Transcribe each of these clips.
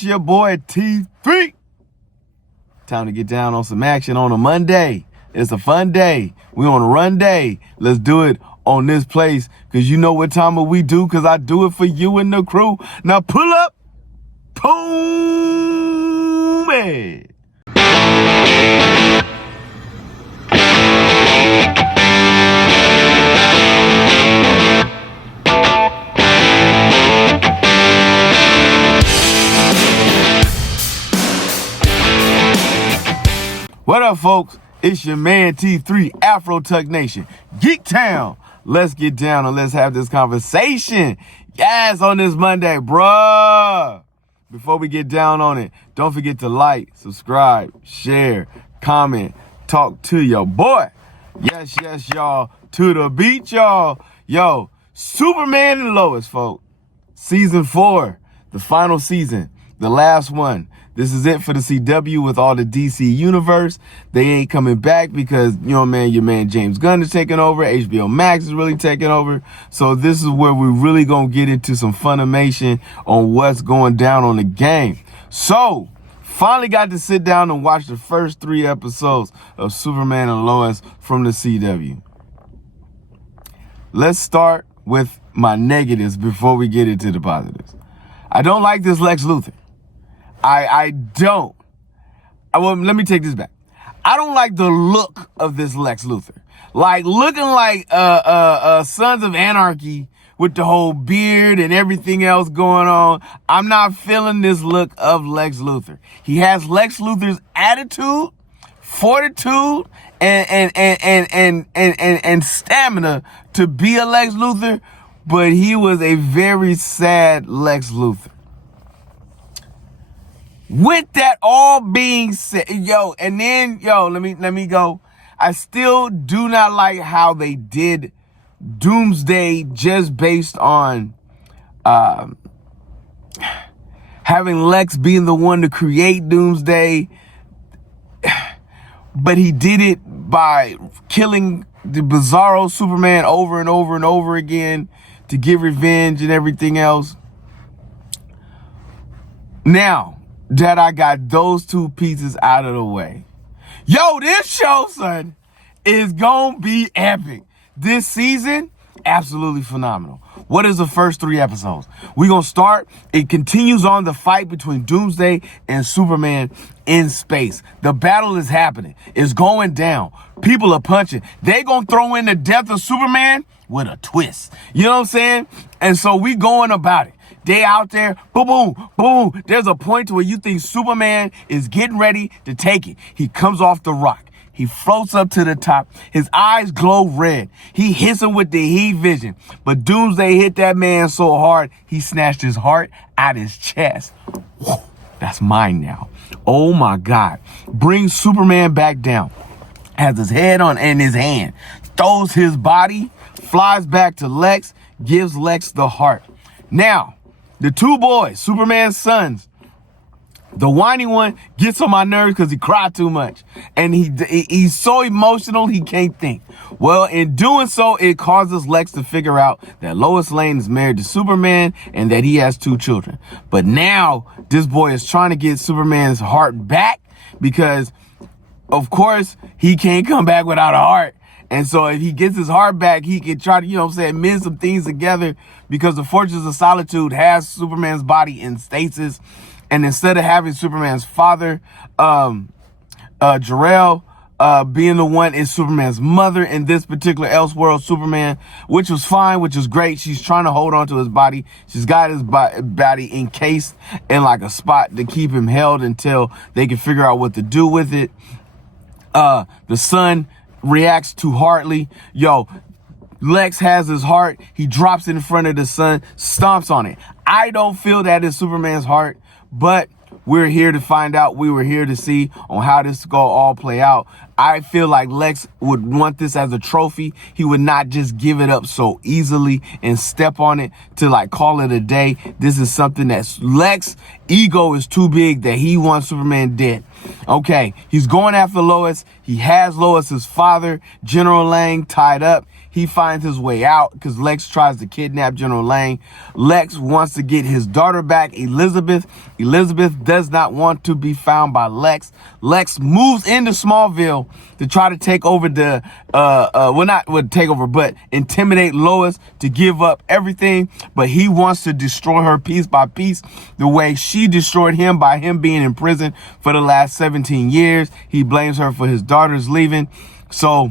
It's your boy T3. Time to get down on some action on a Monday. It's a fun day. We on a run day. Let's do it on this place because you know what time we do because I do it for you and the crew. Now pull up. Boom. Hey. What up, folks? It's your man T3, Afro Tuck Nation, Geek Town. Let's get down and let's have this conversation. Yes, on this Monday, bruh. Before we get down on it, don't forget to like, subscribe, share, comment, talk to your boy. Yes, y'all. To the beat, y'all. Yo, Superman and Lois, folks. Season 4, the final season, the last one. This is it for the CW with all the DC universe. They ain't coming back because, your man James Gunn is taking over. HBO Max is really taking over. So this is where we're really going to get into some Funimation on what's going down on the game. So, finally got to sit down and watch the first 3 episodes of Superman and Lois from the CW. Let's start with my negatives before we get into the positives. I don't like this Lex Luthor. I don't. Well, let me take this back. I don't like the look of this Lex Luthor. Like, looking like Sons of Anarchy with the whole beard and everything else going on. I'm not feeling this look of Lex Luthor. He has Lex Luthor's attitude, fortitude, and stamina to be a Lex Luthor, but he was a very sad Lex Luthor. With that all being said, let me go. I still do not like how they did Doomsday just based on having Lex being the one to create Doomsday. But he did it by killing the Bizarro Superman over and over and over again to get revenge and everything else. Now that I got those 2 pieces out of the way. This show, son, is gonna be epic. This season, absolutely phenomenal. What is the first 3 episodes? We're gonna start. It continues on the fight between Doomsday and Superman in space. The battle is happening. It's going down. People are punching. They gonna throw in the death of Superman with a twist. You know what I'm saying? And so we going about it. They out there, boom, boom, boom. There's a point to where you think Superman is getting ready to take it. He comes off the rock. He floats up to the top. His eyes glow red. He hits him with the heat vision. But Doomsday hit that man so hard, he snatched his heart out his chest. Whew, that's mine now. Oh my God. Brings Superman back down. Has his head on in his hand. Throws his body. Flies back to Lex. Gives Lex the heart. Now, the 2 boys, Superman's sons, the whiny one gets on my nerves because he cried too much. And he's so emotional, he can't think. Well, in doing so, it causes Lex to figure out that Lois Lane is married to Superman and that he has 2 children. But now, this boy is trying to get Superman's heart back because, of course, he can't come back without a heart. And so if he gets his heart back, he can try to, mend some things together because the Fortress of Solitude has Superman's body in stasis. And instead of having Superman's father, Jor-El, being the one is Superman's mother in this particular Elseworld Superman, which was fine, which is great. She's trying to hold on to his body. She's got his body encased in like a spot to keep him held until they can figure out what to do with it. The son reacts too hardly. Lex has his heart. He drops it in front of the sun, stomps on it. I don't feel that is Superman's heart, but we're here to find out. We were here to see on how this is going to all play out. I feel like Lex would want this as a trophy. He would not just give it up so easily and step on it to like call it a day. This is something that Lex ego is too big that he wants Superman dead. Okay, he's going after Lois. He has Lois's father, General Lang, tied up. He finds his way out because Lex tries to kidnap General Lang. Lex wants to get his daughter back, Elizabeth. Elizabeth does not want to be found by Lex. Lex moves into Smallville to try to take over but intimidate Lois to give up everything. But he wants to destroy her piece by piece the way she destroyed him by him being in prison for the last 17 years. He blames her for his daughter's leaving. So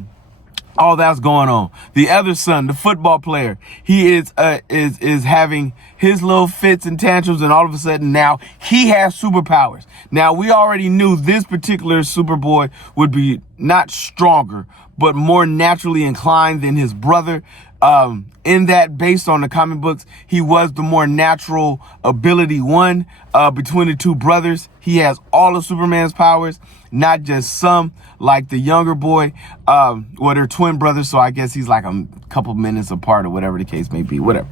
all that's going on. The other son, the football player, he is having his little fits and tantrums, and all of a sudden now he has superpowers. Now we already knew this particular Superboy would be not stronger, but more naturally inclined than his brother. In that, based on the comic books, he was the more natural ability one between the two brothers. He has all of Superman's powers, not just some, like the younger boy. Well, they're twin brothers, so I guess he's like a couple minutes apart or whatever the case may be, whatever.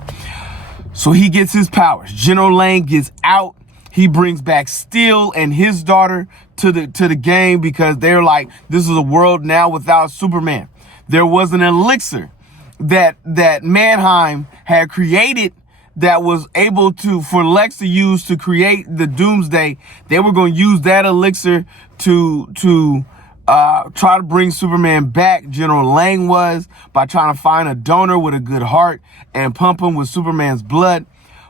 So he gets his powers. General Lang gets out. He brings back Steel and his daughter to the game because they're like, this is a world now without Superman. There was an elixir that Mannheim had created that was able for Lex to use to create the Doomsday. They were going to use that elixir to try to bring Superman back. General Lang was, by trying to find a donor with a good heart and pump him with Superman's blood.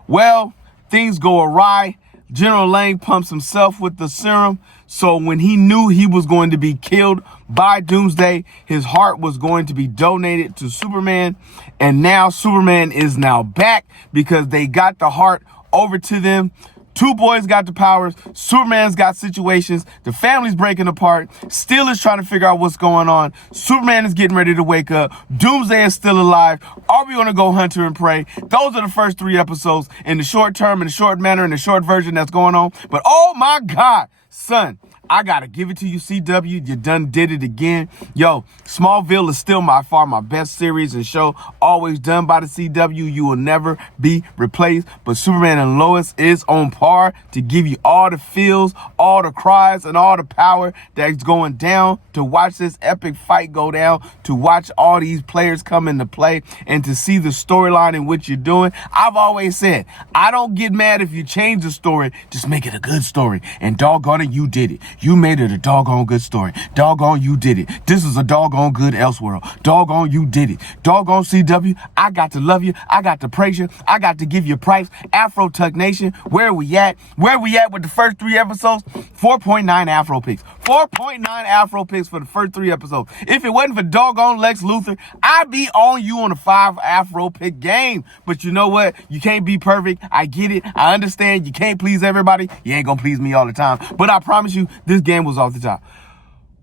Well, things go awry. General Lang pumps himself with the serum. So when he knew he was going to be killed by Doomsday, his heart was going to be donated to Superman. And now Superman is now back because they got the heart over to them. Two boys got the powers. Superman's got situations. The family's breaking apart. Steel is trying to figure out what's going on. Superman is getting ready to wake up. Doomsday is still alive. Are we going to go hunter and prey? Those are the first 3 episodes in the short term, in the short manner, in the short version that's going on. But oh my God, son, I got to give it to you, CW. You done did it again. Yo, Smallville is still by far my best series and show, always done by the CW. You will never be replaced. But Superman and Lois is on par to give you all the feels, all the cries, and all the power that's going down, to watch this epic fight go down, to watch all these players come into play, and to see the storyline in which you're doing. I've always said, I don't get mad if you change the story. Just make it a good story. And doggone it, you did it. You made it a doggone good story. Doggone, you did it. This is a doggone good Elseworld. Doggone, you did it. Doggone CW, I got to love you. I got to praise you. I got to give you price. Afro Tuck Nation, where we at? Where we at with the first 3 episodes? 4.9 Afro picks. 4.9 Afro picks for the first 3 episodes. If it wasn't for doggone Lex Luthor, I'd be on you on a 5 Afro pick game. But you know what? You can't be perfect. I get it. I understand. You can't please everybody. You ain't gonna please me all the time. But I promise you, this game was off the top.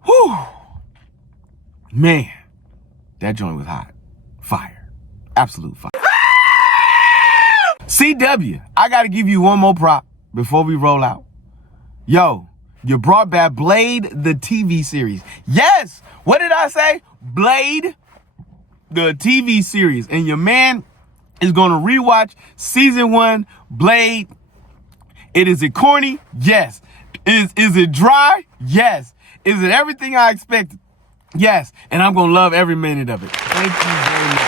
Whew. Man, that joint was hot. Fire. Absolute fire. CW, I gotta give you one more prop before we roll out. Yo, you brought back Blade, the TV series. Yes! What did I say? Blade, the TV series. And your man is gonna rewatch season 1, Blade. Is it corny? Yes. Is it dry? Yes. Is it everything I expected? Yes. And I'm going to love every minute of it. Thank you very much.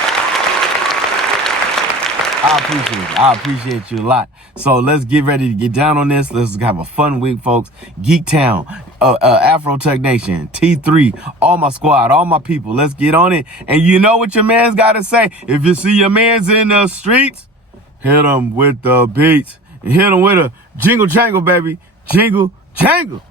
I appreciate it. I appreciate you a lot. So let's get ready to get down on this. Let's have a fun week, folks. Geek Town, Afro Tech Nation, T3, all my squad, all my people. Let's get on it. And you know what your man's got to say. If you see your man's in the streets, hit him with the beats. And hit him with a jingle jangle, baby. Jingle jangle.